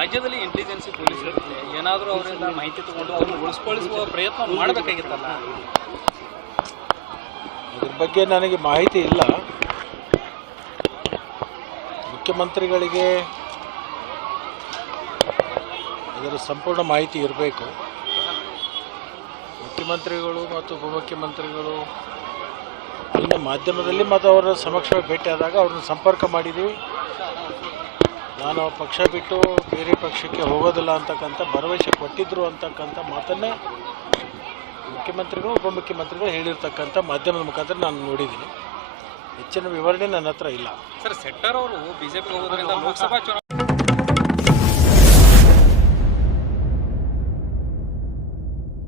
ರಾಜ್ಯದಲ್ಲಿ intelligence police ಇರುತ್ತೆ ಏನಾದರೂ ಅವರಿಂದ ಮಾಹಿತಿ ತಗೊಂಡು ಅವ್ರನ್ನ ಉಳಿಸ್ಕೊಳಿಸುವ ಪ್ರಯತ್ನ ಮಾಡಬೇಕಾಗಿತ್ತಲ್ಲ? ಇದ್ರ ಬಗ್ಗೆ ನನಗೆ ಮಾಹಿತಿ ಇಲ್ಲ. ಮುಖ್ಯಮಂತ್ರಿಗಳಿಗೆ ಇದರ ಸಂಪೂರ್ಣ ಮಾಹಿತಿ ಇರಬೇಕು. ಮುಖ್ಯಮಂತ್ರಿಗಳು ಮತ್ತು ಉಪಮುಖ್ಯಮಂತ್ರಿಗಳು ಅಲ್ಲಿನ ಮಾಧ್ಯಮದಲ್ಲಿ ಮತ್ತು ಅವರ ಸಮಕ್ಷ ಭೇಟಿಯಾದಾಗ ಅವ್ರನ್ನ ಸಂಪರ್ಕ ಮಾಡಿದ್ದೀವಿ ನಾನು ಪಕ್ಷ ಬಿಟ್ಟು ಬೇರೆ ಪಕ್ಷಕ್ಕೆ ಹೋಗೋದಿಲ್ಲ ಅಂತಕ್ಕಂಥ ಭರವಸೆ ಕೊಟ್ಟಿದ್ರು ಅಂತಕ್ಕಂಥ ಮಾತನ್ನೇ ಮುಖ್ಯಮಂತ್ರಿಗಳು ಉಪಮುಖ್ಯಮಂತ್ರಿಗಳು ಹೇಳಿರ್ತಕ್ಕಂಥ ಮಾಧ್ಯಮದ ಮುಖಾಂತರ ನಾನು ನೋಡಿದ್ದೀನಿ. ಹೆಚ್ಚಿನ ವಿವರಣೆ ನನ್ನ ಹತ್ರ ಇಲ್ಲ. ಸರ್ ಸೆಟ್ಟರ್ ಅವರು ಬಿಜೆಪಿ ಹೋಗೋದ್ರಿಂದ ಲೋಕಸಭಾ ಚುನಾವಣೆ